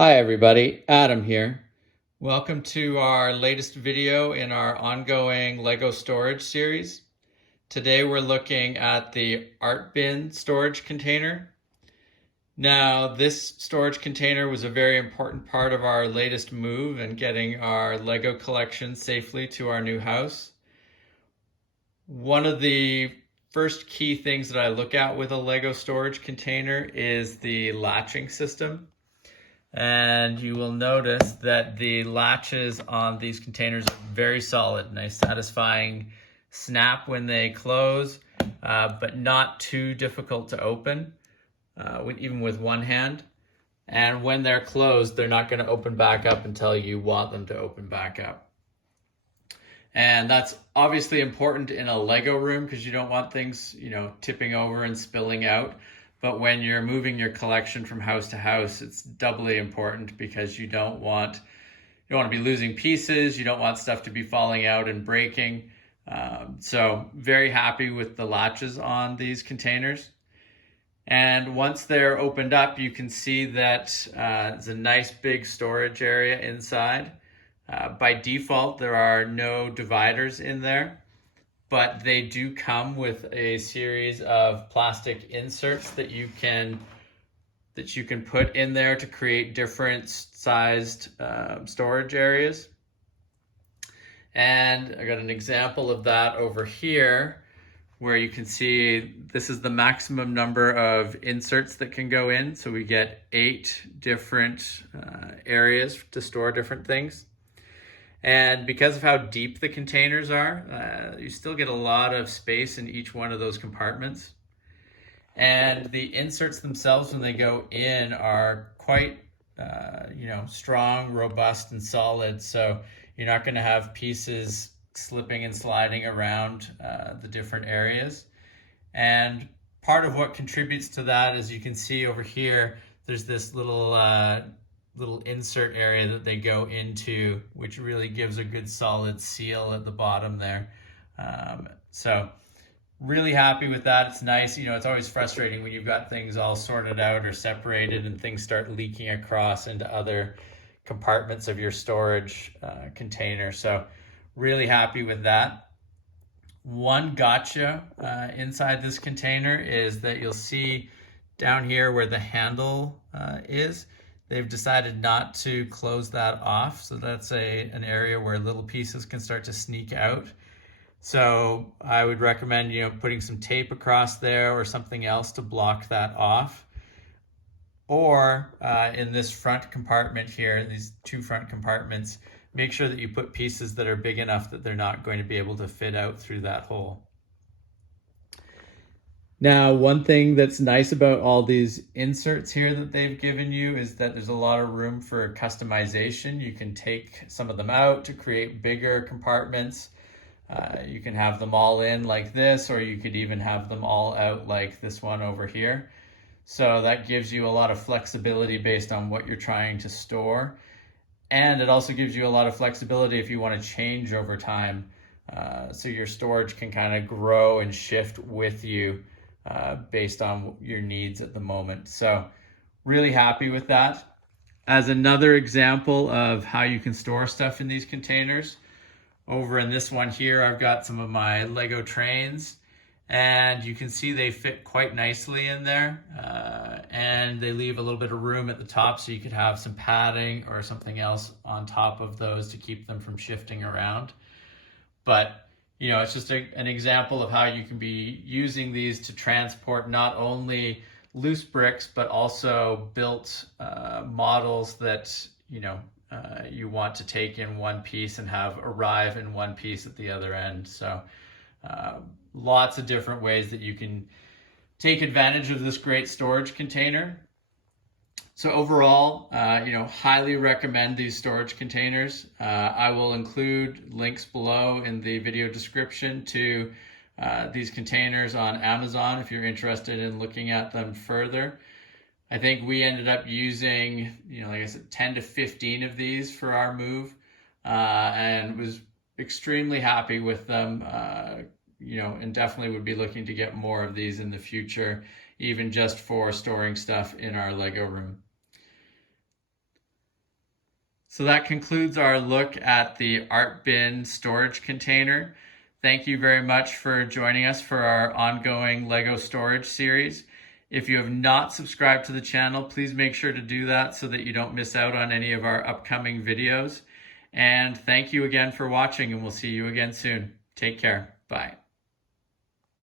Hi everybody, Adam here. Welcome to our latest video in our ongoing Lego storage series. Today we're looking at the ArtBin storage container. Now this storage container was a very important part of our latest move and getting our Lego collection safely to our new house. One of the first key things that I look at with a Lego storage container is the latching system. And you will notice that the latches on these containers are very solid, nice satisfying snap when they close, but not too difficult to open, even with one hand. And when they're closed, they're not going to open back up until you want them to open back up. And that's obviously important in a Lego room because you don't want things, tipping over and spilling out. But when you're moving your collection from house to house, it's doubly important because you don't want to be losing pieces. You don't want stuff to be falling out and breaking. So very happy with the latches on these containers. And once they're opened up, you can see that it's a nice big storage area inside. By default, there are no dividers in there, but they do come with a series of plastic inserts that you can put in there to create different sized storage areas. And I got an example of that over here where you can see this is the maximum number of inserts that can go in. So we get 8 different areas to store different things. And because of how deep the containers are, you still get a lot of space in each one of those compartments. And the inserts themselves, when they go in, are quite, strong, robust, and solid. So you're not going to have pieces slipping and sliding around the different areas. And part of what contributes to that, as you can see over here, there's this little insert area that they go into, which really gives a good solid seal at the bottom there. So really happy with that. It's nice. It's always frustrating when you've got things all sorted out or separated and things start leaking across into other compartments of your storage container. So really happy with that. One gotcha inside this container is that you'll see down here where the handle is, they've decided not to close that off. So that's an area where little pieces can start to sneak out. So I would recommend, putting some tape across there or something else to block that off. Or in this front compartment here, these 2 front compartments, make sure that you put pieces that are big enough that they're not going to be able to fit out through that hole. Now, one thing that's nice about all these inserts here that they've given you is that there's a lot of room for customization. You can take some of them out to create bigger compartments. You can have them all in like this, or you could even have them all out like this one over here. So that gives you a lot of flexibility based on what you're trying to store. And it also gives you a lot of flexibility if you want to change over time. So your storage can kind of grow and shift with you based on your needs at the moment. So really happy with that. As another example of how you can store stuff in these containers, over in this one here, I've got some of my Lego trains, and you can see they fit quite nicely in there. And they leave a little bit of room at the top, so you could have some padding or something else on top of those to keep them from shifting around. But it's just an example of how you can be using these to transport not only loose bricks, but also built models that, you want to take in one piece and have arrive in one piece at the other end. So lots of different ways that you can take advantage of this great storage container. So overall, highly recommend these storage containers. I will include links below in the video description to these containers on Amazon if you're interested in looking at them further. I think we ended up using, like I said, 10 to 15 of these for our move, and was extremely happy with them, and definitely would be looking to get more of these in the future, even just for storing stuff in our Lego room. So that concludes our look at the ArtBin storage container. Thank you very much for joining us for our ongoing Lego storage series. If you have not subscribed to the channel, please make sure to do that so that you don't miss out on any of our upcoming videos. And thank you again for watching, and we'll see you again soon. Take care. Bye.